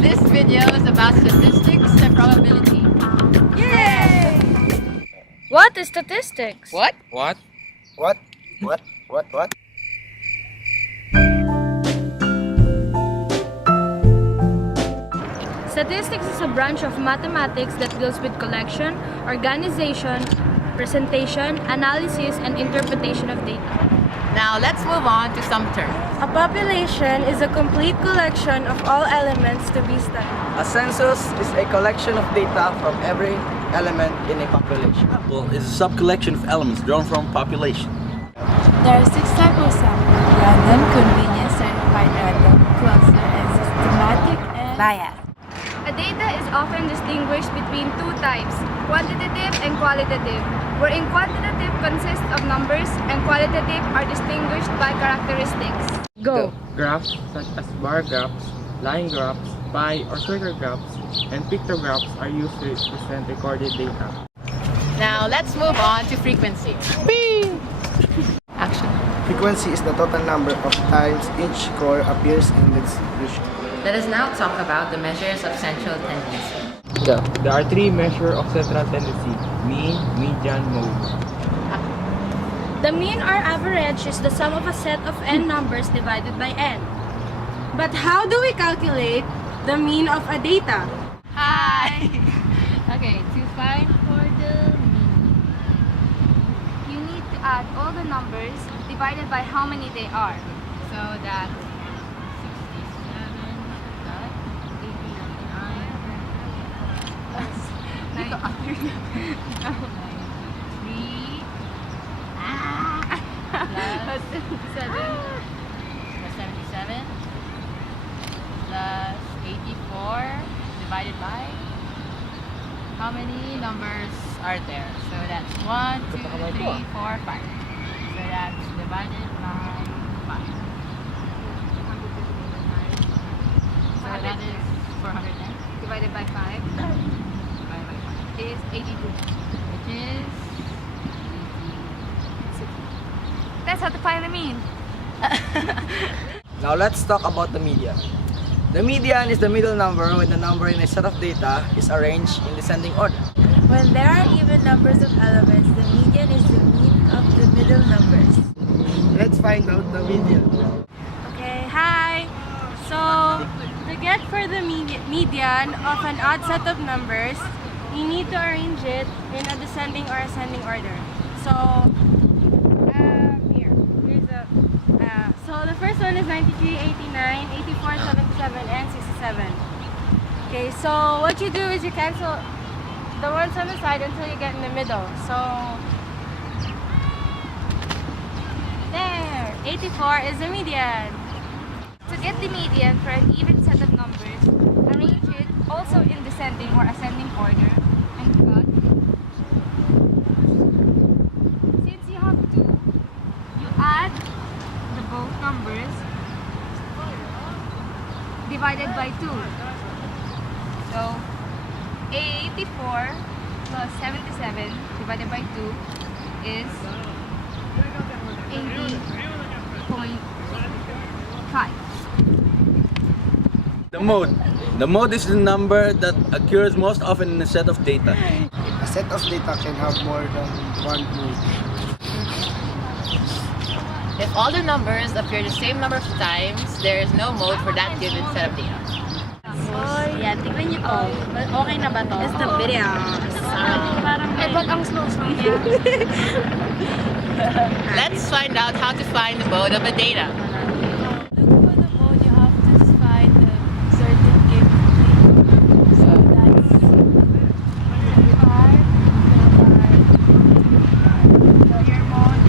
This video is about statistics and probability. Yay! What is statistics? What? What? What? Statistics is a branch of mathematics that deals with collection, organization, presentation, analysis, and interpretation of data. Now let's move on to some terms. A population is a complete collection of all elements to be studied. A census is a collection of data from every element in a population. Well, it's a sub-collection of elements drawn from population. There are 6 types of sample: random, convenience, certified random, cluster, and systematic, and bias. A data is often distinguished between two types, quantitative and qualitative, wherein quantitative consists of numbers and qualitative are distinguished by characteristics. Go! Graphs such as bar graphs, line graphs, pie or circle graphs, and pictographs are used to represent recorded data. Now let's move on to frequency. Action. Frequency is the total number of times each score appears in the distribution. Let us now talk about the measures of central tendency. There are 3 measures of central tendency: mean, median, mode. The mean or average is the sum of a set of n numbers divided by n. But how do we calculate the mean of a data? Hi! Okay, to find for the mean, You need to add all the numbers divided by how many they are. so that's 67 plus 89 plus 77 plus 84 divided by how many numbers are there? So that's 1, 2, 3, 4, 5. So that's divided by 5. So that is 410 Divided by 5 divided by 5, is 82. which is That's how to find the mean. Now let's talk about the median. The median is the middle number when the number in a set of data is arranged in descending order. When there are even numbers of elements, the median is the mean of the middle numbers. Let's find out the median. Okay, hi! So, to get for the median of an odd set of numbers, you need to arrange it in a descending or ascending order. So, so the first one is 93, 89, 84, 77, and 67. Okay, so what you do is you cancel the ones on the side until you get in the middle. So, there! 84 is the median. To get the median for an even set of numbers, arrange it also in descending or ascending order and cut. Since you have 2, you add the both numbers divided by 2. So 84 plus 77 divided by 2 is 80.5. The mode is the number that occurs most often in a set of data. A set of data can have more than one mode. if all the numbers appear the same number of times, there is no mode for that given set of data. Yan, tingnan niyo po. Okay na ba to? It's the video. Parang ba't ang slow-slow niya? Let's find out how to find the mode of a data. Look for the mode, you have to find a certain given thing. So that's 5. Your mode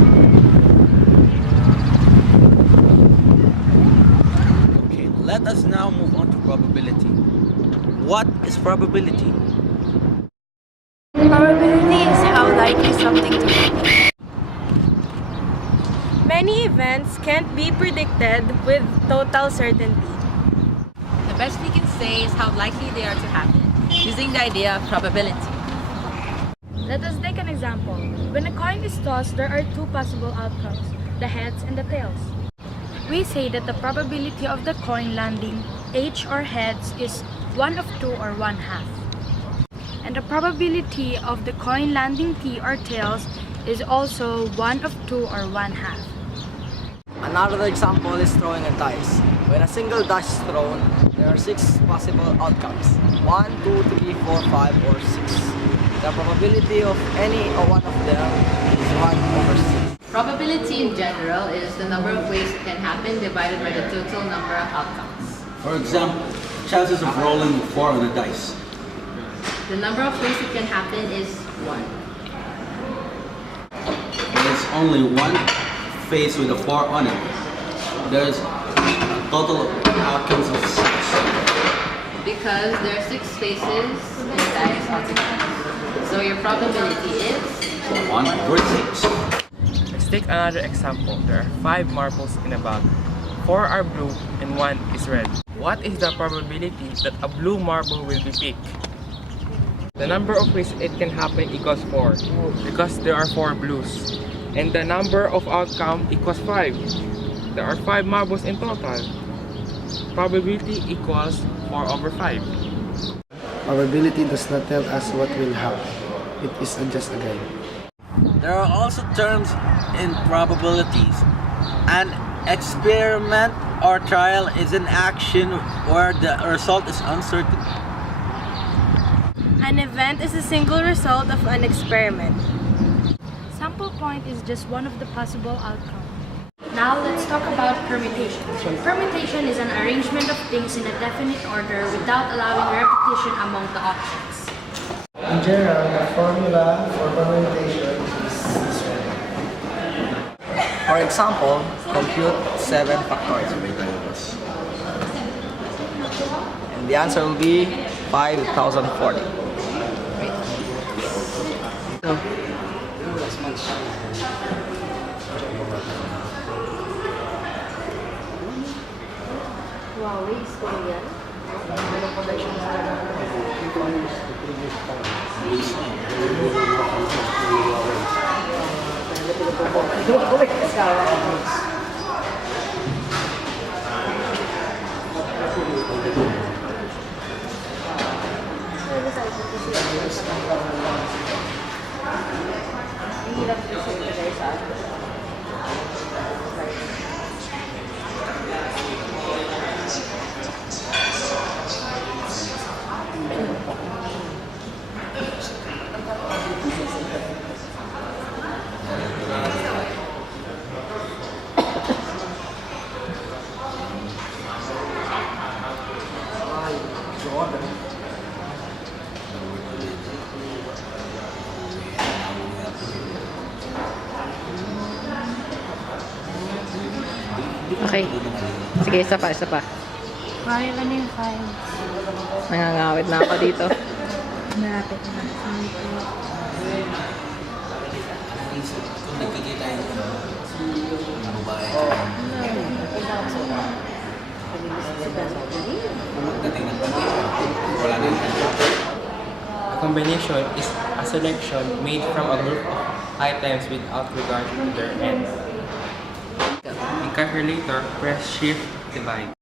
Okay, let us now move on to probability. What is probability? probability is how likely something to happen. Many events can't be predicted with total certainty. The best we can say is how likely they are to happen, using the idea of probability. Let us take an example. When a coin is tossed, there are two possible outcomes, the heads and the tails. We say that the probability of the coin landing H or heads is 1 of 2 or 1/2. And the probability of the coin landing T or tails is also 1 of 2 or 1/2. Another example is throwing a dice. When a single dice is thrown, there are 6 possible outcomes. 1, 2, 3, 4, 5, or 6. The probability of any one of them is 1 over 6. Probability in general is the number of ways it can happen divided by the total number of outcomes. For example, chances of rolling 4 on a dice. The number of ways it can happen is 1. There's only one face with a 4 on it. There's a total outcomes of 6. Because there are 6 faces in the dice altogether. So your probability is 1 over 6. Let's take another example. There are 5 marbles in a bag. 4 are blue and 1 is red. What is the probability that a blue marble will be picked? The number of ways it can happen equals 4 because there are 4 blues. And the number of outcome equals 5. There are 5 marbles in total. Probability equals 4 over 5. Probability does not tell us what will happen. It is just a guide. There are also terms in probabilities. An experiment or trial is an action where the result is uncertain. An event is a single result of an experiment. Sample point is just one of the possible outcomes. Now let's talk about permutation. Permutation is an arrangement of things in a definite order without allowing repetition among the options. In general, the formula for permutation is this one. For example, compute 7 factorial. And the answer will be 5040. okay. Sige, isa pa. Mario, ano yung 5? Nangangawit na ako dito. Malapit na. Kung nagkikita yung babae, pagdating ng pagkita, wala na yung A combination is a selection made from a group of items without regard to their ends. In calculator, press Shift Divide.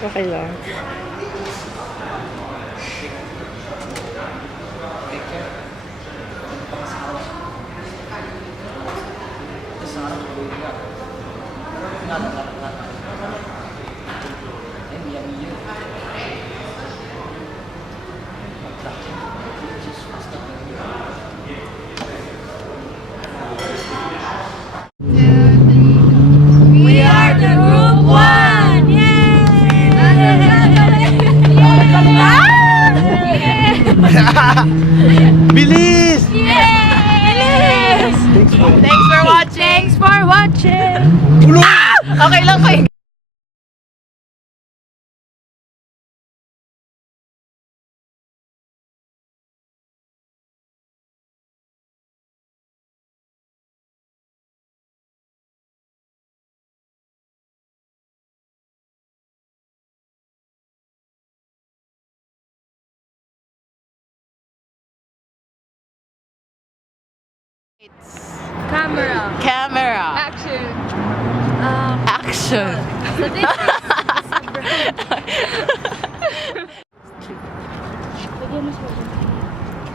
Okay lang. We are the group 1! Bilis! Thanks for watching! Thanks for watching! Okay lang kayo. Camera. Camera. Action. Action.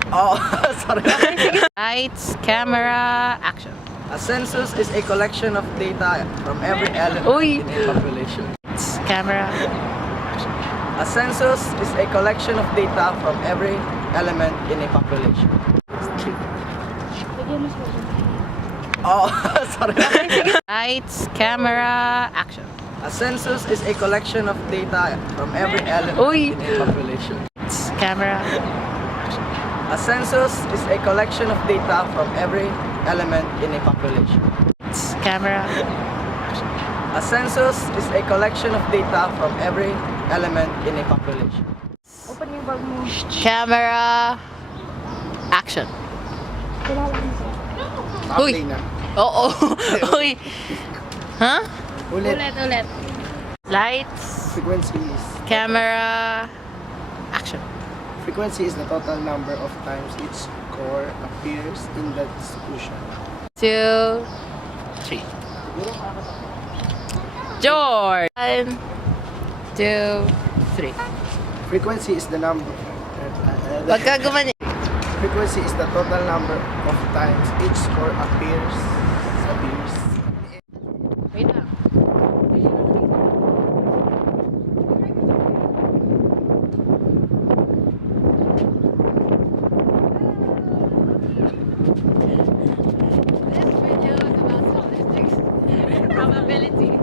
Oh, sorry. Lights, camera, action. A census is a collection of data from every element Uy. in a population. Lights, camera. A census is a collection of data from every element in a population. Oh, sorry. Lights, camera, action. A census is a collection of data from every element Uy. in a population. Lights, camera. A census is a collection of data from every element in a population. Lights, camera. A census is a collection of data from every element in a population. Camera, action. Uy. na. Oo. Uy. Huh? Ulit. Lights, Frequency is camera, action. frequency is the total number of times each score appears in the distribution. 2, 3. George. 1, 2, 3. Frequency is the number. Pagka gumanyan. Frequency is the total number of times each score appears. Wait lang. This video is about statistics and probability.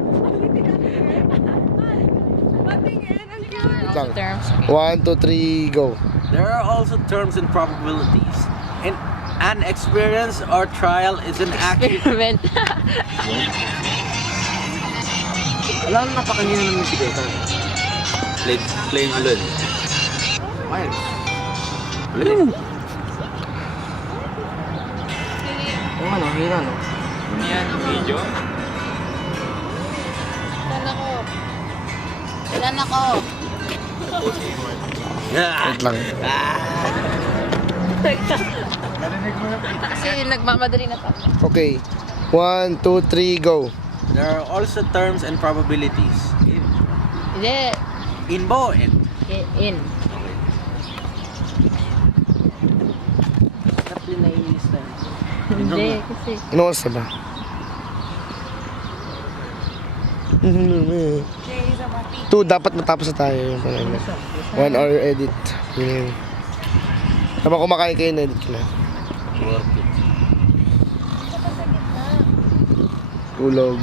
Terms. 1, 2, 3, go. There are also terms and probabilities. In an experience or trial is an action. Experiment. Alam na pa kanina ng bisikleta. Playing alone. Ayos. Alin? Ano, hina no? Yan, video. Ilan ako? Yeah. Wait lang. Kasi nagmamadali na tayo. Okay. 1, 2, 3, go. There are also terms and probabilities. Hindi. In bo, in. In. Tatlo na inis na. Hindi, kasi. Ano oras na ba? Two, dapat matapos na tayo. 1 hour edit. Yun. Habang kumakain kayo, edit ko na. Worth it. Tulog.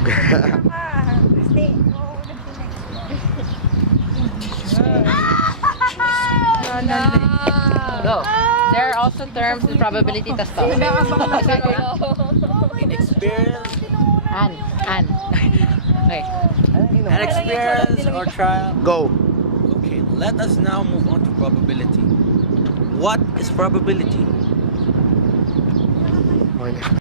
Go. There are also terms and probability test. In experience, An. Okay. an experience or trial. Go. Okay, let us now move on to probability. What is probability? Okay.